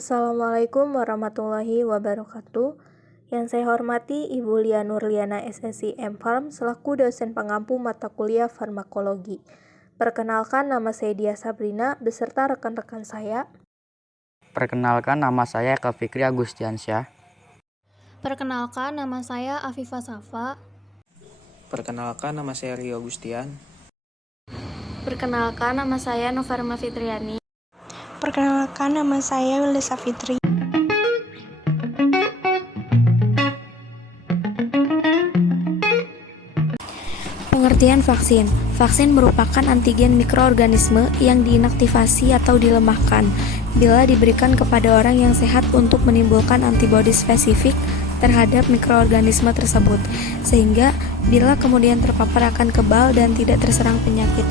Assalamualaikum warahmatullahi wabarakatuh. Yang saya hormati Ibu Lia Nurliana SSI M-Pharm selaku dosen pengampu mata kuliah farmakologi. Perkenalkan, nama saya Dia Sabrina beserta rekan-rekan saya. Perkenalkan, nama saya Eka Fikri Agustiansyah. Perkenalkan, nama saya Afifah Safa. Perkenalkan, nama saya Rio Agustian. Perkenalkan, nama saya Novarma Fitriani. Perkenalkan, nama saya Wilisa Fitri. Pengertian vaksin. Vaksin merupakan antigen mikroorganisme yang diinaktivasi atau dilemahkan bila diberikan kepada orang yang sehat untuk menimbulkan antibodi spesifik terhadap mikroorganisme tersebut, sehingga bila kemudian terpapar akan kebal dan tidak terserang penyakit.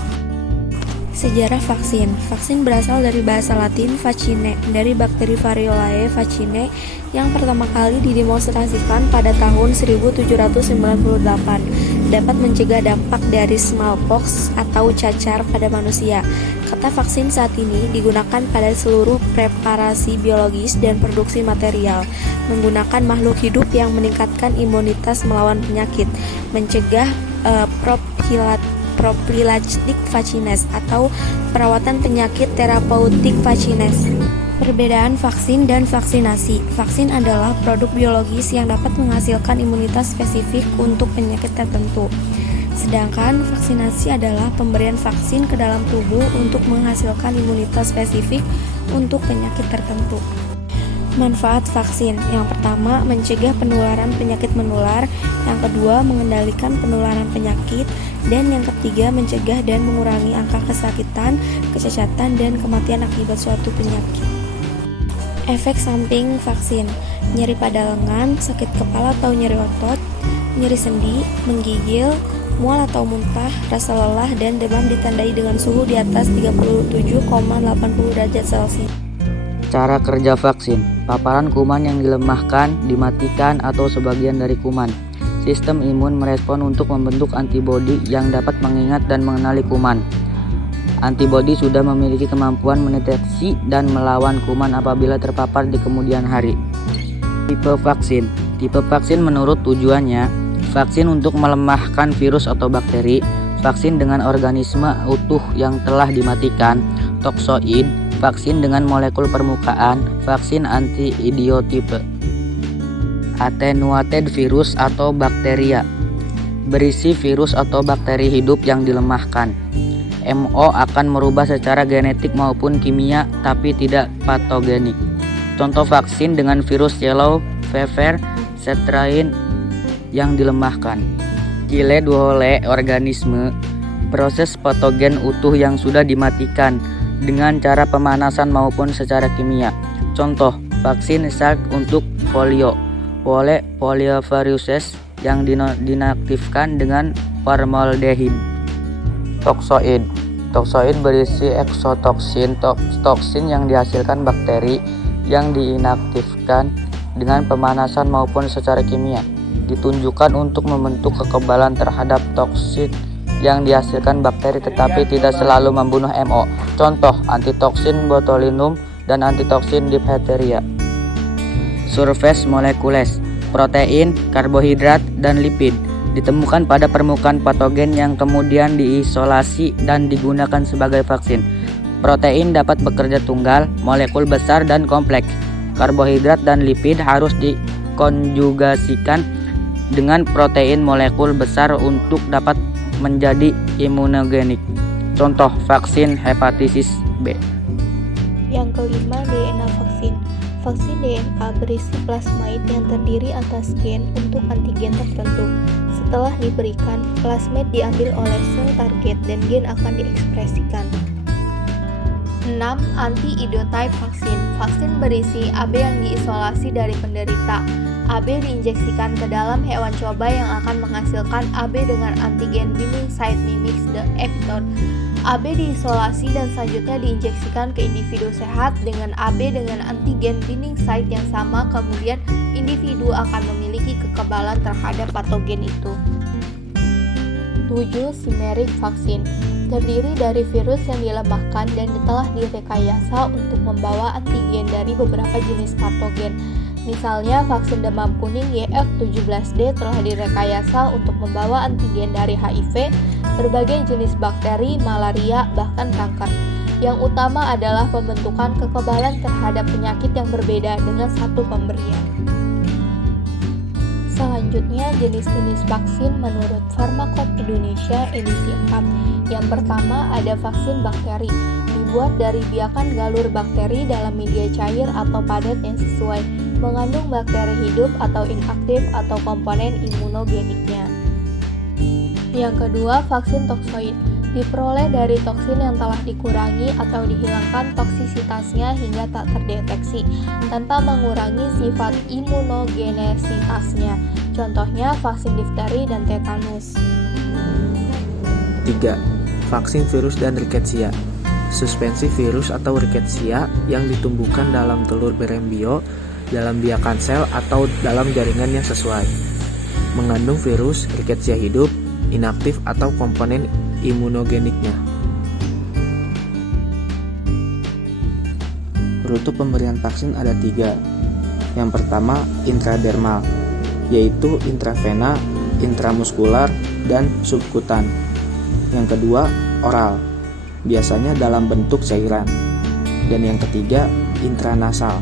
Sejarah vaksin. Vaksin berasal dari bahasa Latin vaccine, dari bakteri Variolae vaccinae yang pertama kali didemonstrasikan pada tahun 1798. Dapat mencegah dampak dari smallpox atau cacar pada manusia. Kata vaksin saat ini digunakan pada seluruh preparasi biologis dan produksi material, menggunakan makhluk hidup yang meningkatkan imunitas melawan penyakit, mencegah prophylactic vaccines atau perawatan penyakit terapeutik vaccines. Perbedaan vaksin dan vaksinasi. Vaksin adalah produk biologis yang dapat menghasilkan imunitas spesifik untuk penyakit tertentu. Sedangkan vaksinasi adalah pemberian vaksin ke dalam tubuh untuk menghasilkan imunitas spesifik untuk penyakit tertentu. Manfaat vaksin. Yang pertama, mencegah penularan penyakit menular. Yang kedua, mengendalikan penularan penyakit. Dan yang ketiga, mencegah dan mengurangi angka kesakitan, kecacatan, dan kematian akibat suatu penyakit. Efek samping vaksin. Nyeri pada lengan, sakit kepala atau nyeri otot, nyeri sendi, menggigil, mual atau muntah, rasa lelah, dan demam ditandai dengan suhu di atas 37,80 derajat Celcius. Cara kerja vaksin. Paparan kuman yang dilemahkan, dimatikan, atau sebagian dari kuman. Sistem imun merespon untuk membentuk antibodi yang dapat mengingat dan mengenali kuman. Antibodi sudah memiliki kemampuan mendeteksi dan melawan kuman apabila terpapar di kemudian hari. Tipe vaksin. Tipe vaksin menurut tujuannya, vaksin untuk melemahkan virus atau bakteri, vaksin dengan organisme utuh yang telah dimatikan, toksoid, vaksin dengan molekul permukaan, vaksin anti-idiotipe. Attenuated virus atau bakteria, berisi virus atau bakteri hidup yang dilemahkan. MO akan merubah secara genetik maupun kimia tapi tidak patogenik. Contoh vaksin dengan virus yellow fever strain yang dilemahkan. Killed whole organisme, proses patogen utuh yang sudah dimatikan dengan cara pemanasan maupun secara kimia. Contoh, vaksin Salk untuk polio, polioviruses yang dinaktifkan dengan formaldehid. Toksoid. Toksoid berisi eksotoksin, toksin yang dihasilkan bakteri yang diinaktifkan dengan pemanasan maupun secara kimia. Ditunjukkan untuk membentuk kekebalan terhadap toksin yang dihasilkan bakteri tetapi tidak selalu membunuh MO. Contoh, antitoksin botulinum dan antitoksin diphtheria. Surface molecules, protein, karbohidrat, dan lipid ditemukan pada permukaan patogen yang kemudian diisolasi dan digunakan sebagai vaksin. Protein dapat bekerja tunggal, molekul besar dan kompleks. Karbohidrat dan lipid harus dikonjugasikan dengan protein molekul besar untuk dapat menjadi imunogenik. Contoh, vaksin hepatitis B. Yang kelima, DNA vaksin. Vaksin DNA berisi plasmid yang terdiri atas gen untuk antigen tertentu. Setelah diberikan, plasmid diambil oleh sel target dan gen akan diekspresikan. 6. Anti-idiotype vaksin. Vaksin berisi AB yang diisolasi dari penderita. AB diinjeksikan ke dalam hewan coba yang akan menghasilkan AB dengan antigen binding site mimics the epitope. AB diisolasi dan selanjutnya diinjeksikan ke individu sehat dengan AB dengan antigen binding site yang sama, kemudian individu akan memiliki kekebalan terhadap patogen itu. 7. Chimeric vaksin. terdiri dari virus yang dilemahkan dan telah direkayasa untuk membawa antigen dari beberapa jenis patogen. Misalnya, vaksin demam kuning YF17D telah direkayasa untuk membawa antigen dari HIV, berbagai jenis bakteri, malaria, bahkan kanker. Yang utama adalah pembentukan kekebalan terhadap penyakit yang berbeda dengan satu pemberian. Selanjutnya, jenis-jenis vaksin menurut Pharmacop Indonesia edisi 4. Yang pertama ada vaksin bakteri, dibuat dari biakan galur bakteri dalam media cair atau padat yang sesuai, mengandung bakteri hidup atau inaktif atau komponen imunogeniknya. Yang kedua, vaksin toksoid, diperoleh dari toksin yang telah dikurangi atau dihilangkan toksisitasnya hingga tak terdeteksi, tanpa mengurangi sifat imunogenesitasnya. Contohnya vaksin difteri dan tetanus. 3. Vaksin virus dan rickettsia. Suspensi virus atau rickettsia yang ditumbuhkan dalam telur berembio, dalam biakan sel atau dalam jaringan yang sesuai. Mengandung virus rickettsia hidup, inaktif atau komponen imunogeniknya. Rute pemberian vaksin ada 3. Yang pertama intradermal, yaitu intravena, intramuskular, dan subkutan. Yang kedua oral, biasanya dalam bentuk cairan. Dan yang ketiga intranasal.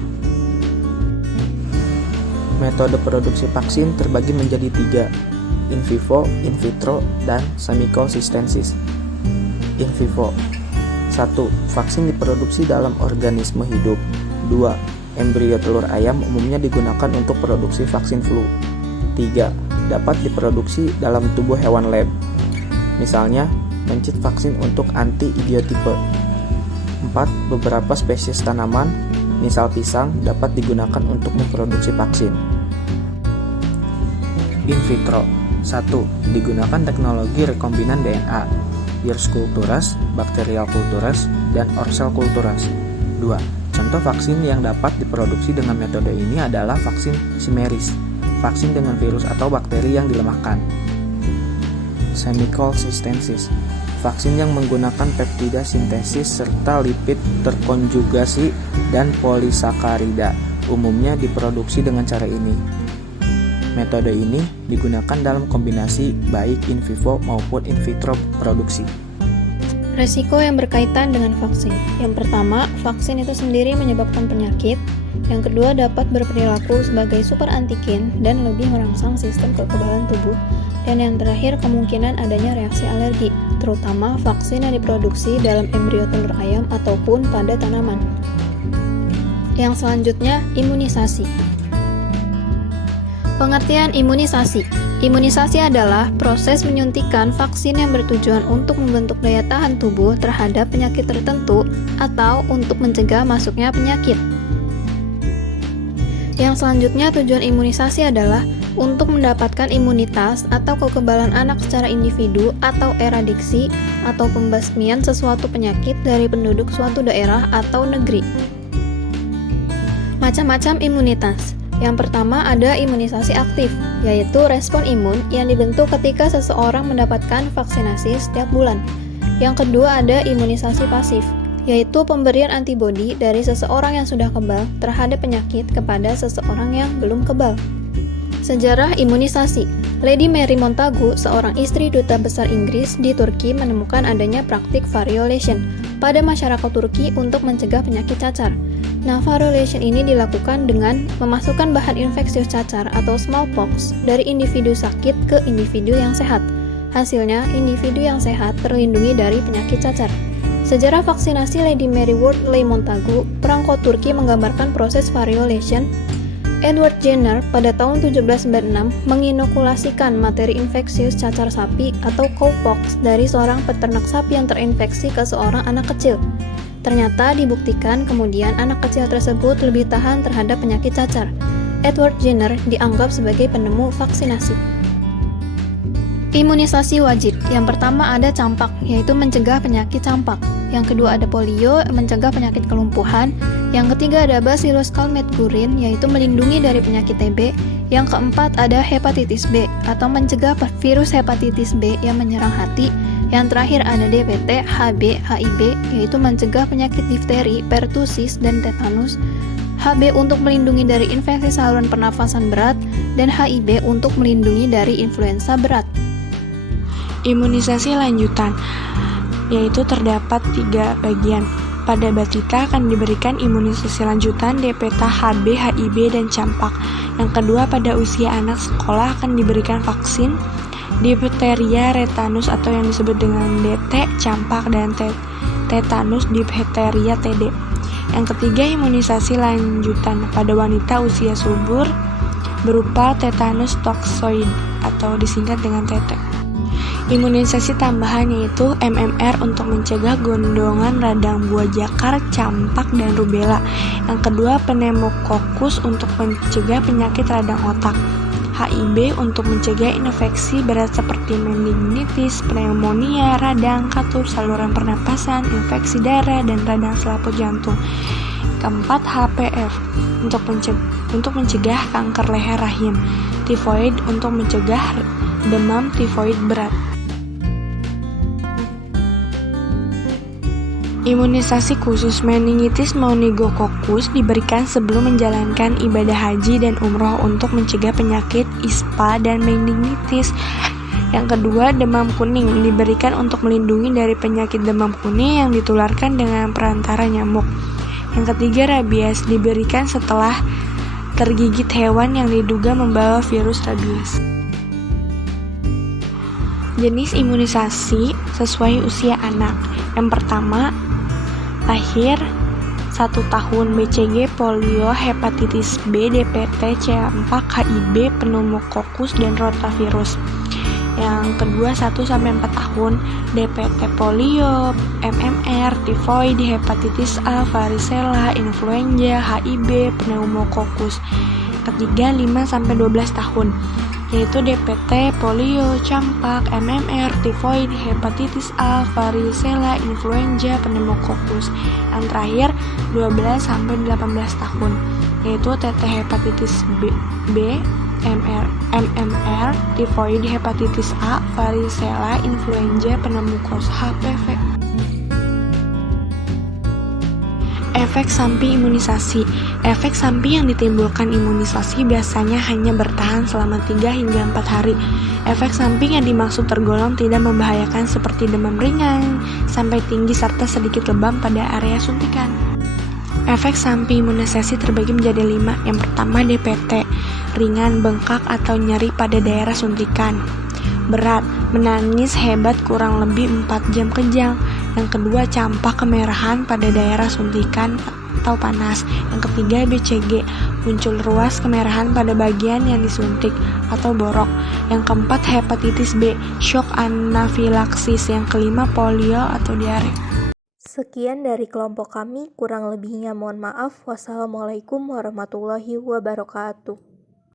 Metode produksi vaksin terbagi menjadi 3, in vivo, in vitro, dan semikonsistensis. In vivo. 1. Vaksin diproduksi dalam organisme hidup. 2. Embrio telur ayam umumnya digunakan untuk produksi vaksin flu. 3. Dapat diproduksi dalam tubuh hewan lab. Misalnya, mencit vaksin untuk anti-idiotipe. 4. Beberapa spesies tanaman, misal pisang, dapat digunakan untuk memproduksi vaksin. In vitro. 1. Digunakan teknologi rekombinan DNA, Yersinia cultures, Bacterial cultures, dan Orcell cultures. 2. Contoh vaksin yang dapat diproduksi dengan metode ini adalah vaksin Chimeris, vaksin dengan virus atau bakteri yang dilemahkan. Semikonsistensis, vaksin yang menggunakan peptida sintesis serta lipid terkonjugasi dan polisakarida, umumnya diproduksi dengan cara ini. Metode ini digunakan dalam kombinasi baik in vivo maupun in vitro produksi. Resiko yang berkaitan dengan vaksin. Yang pertama, vaksin itu sendiri menyebabkan penyakit. Yang kedua, dapat berperilaku sebagai super antigen dan lebih merangsang sistem kekebalan tubuh. Dan yang terakhir, kemungkinan adanya reaksi alergi, terutama vaksin yang diproduksi dalam embrio telur ayam ataupun pada tanaman. Yang selanjutnya, imunisasi. Pengertian imunisasi. Imunisasi adalah proses menyuntikkan vaksin yang bertujuan untuk membentuk daya tahan tubuh terhadap penyakit tertentu atau untuk mencegah masuknya penyakit. Yang selanjutnya, tujuan imunisasi adalah untuk mendapatkan imunitas atau kekebalan anak secara individu atau eradiksi atau pembasmian sesuatu penyakit dari penduduk suatu daerah atau negeri. Macam-macam imunitas. Yang pertama ada imunisasi aktif, yaitu respon imun yang dibentuk ketika seseorang mendapatkan vaksinasi setiap bulan. Yang kedua ada imunisasi pasif, yaitu pemberian antibodi dari seseorang yang sudah kebal terhadap penyakit kepada seseorang yang belum kebal. Sejarah imunisasi. Lady Mary Montagu, seorang istri duta besar Inggris di Turki, menemukan adanya praktik variolation pada masyarakat Turki untuk mencegah penyakit cacar. Nah, variolation ini dilakukan dengan memasukkan bahan infeksius cacar atau smallpox dari individu sakit ke individu yang sehat. Hasilnya, individu yang sehat terlindungi dari penyakit cacar. Sejarah vaksinasi Lady Mary Wortley Montagu, perangko Turki menggambarkan proses variolation. Edward Jenner pada tahun 1796 menginokulasikan materi infeksius cacar sapi atau cowpox dari seorang peternak sapi yang terinfeksi ke seorang anak kecil. Ternyata dibuktikan kemudian anak kecil tersebut lebih tahan terhadap penyakit cacar. Edward Jenner dianggap sebagai penemu vaksinasi. Imunisasi wajib. Yang pertama ada campak, yaitu mencegah penyakit campak. Yang kedua ada polio, mencegah penyakit kelumpuhan. Yang ketiga ada Bacillus calmette-guerin, yaitu melindungi dari penyakit TB. Yang keempat ada hepatitis B, atau mencegah virus hepatitis B yang menyerang hati. Yang terakhir ada DPT, HB, HIB, yaitu mencegah penyakit difteri, pertusis, dan tetanus. HB untuk melindungi dari infeksi saluran pernafasan berat, dan HIB untuk melindungi dari influenza berat. Imunisasi lanjutan, yaitu terdapat 3 bagian. Pada batita akan diberikan imunisasi lanjutan DPT, HB, HIB, dan campak. Yang kedua, pada usia anak sekolah akan diberikan vaksin difteria, tetanus atau yang disebut dengan DT, campak, dan tetanus difteria TD. Yang ketiga, imunisasi lanjutan pada wanita usia subur berupa tetanus toksoid atau disingkat dengan TT. Imunisasi tambahan yaitu MMR untuk mencegah gondongan radang buah jakar, campak, dan rubella. Yang kedua, pneumokokus untuk mencegah penyakit radang otak. HIB untuk mencegah infeksi berat seperti meningitis, pneumonia, radang, katur saluran pernapasan, infeksi darah, dan radang selaput jantung. Keempat, HPV untuk mencegah kanker leher rahim. Tifoid untuk mencegah demam tifoid berat. Imunisasi khusus meningitis meningokokus diberikan sebelum menjalankan ibadah haji dan umroh untuk mencegah penyakit ispa dan meningitis. Yang kedua, demam kuning diberikan untuk melindungi dari penyakit demam kuning yang ditularkan dengan perantara nyamuk. Yang ketiga, rabies diberikan setelah tergigit hewan yang diduga membawa virus rabies. Jenis imunisasi sesuai usia anak. Yang pertama, lahir 1 tahun, BCG, polio, hepatitis B, DPT, campak, HIB, pneumokokus, dan rotavirus. Yang kedua, 1-4 tahun, DPT, polio, MMR, tifoid, hepatitis A, varicella, influenza, HIB, pneumokokus. Ketiga, 5-12 tahun, yaitu DPT, polio, campak, MMR, tifoid, hepatitis A, varicella, influenza, pneumokokus. Yang terakhir 12-18 tahun, yaitu TT, hepatitis B, MMR, tifoid, hepatitis A, varicella, influenza, pneumokokus, HPV. Efek samping imunisasi. Efek samping yang ditimbulkan imunisasi biasanya hanya bertahan selama 3 hingga 4 hari. Efek samping yang dimaksud tergolong tidak membahayakan seperti demam ringan sampai tinggi serta sedikit lebam pada area suntikan. Efek samping imunisasi terbagi menjadi 5. Yang pertama, DPT, ringan, bengkak atau nyeri pada daerah suntikan. Berat, menangis hebat kurang lebih 4 jam kejang. Yang kedua, campak, kemerahan pada daerah suntikan atau panas. Yang ketiga, BCG, muncul ruas kemerahan pada bagian yang disuntik atau borok. Yang keempat, hepatitis B, shock anafilaksis. Yang kelima, polio atau diare. Sekian dari kelompok kami, kurang lebihnya mohon maaf. Wassalamualaikum warahmatullahi wabarakatuh.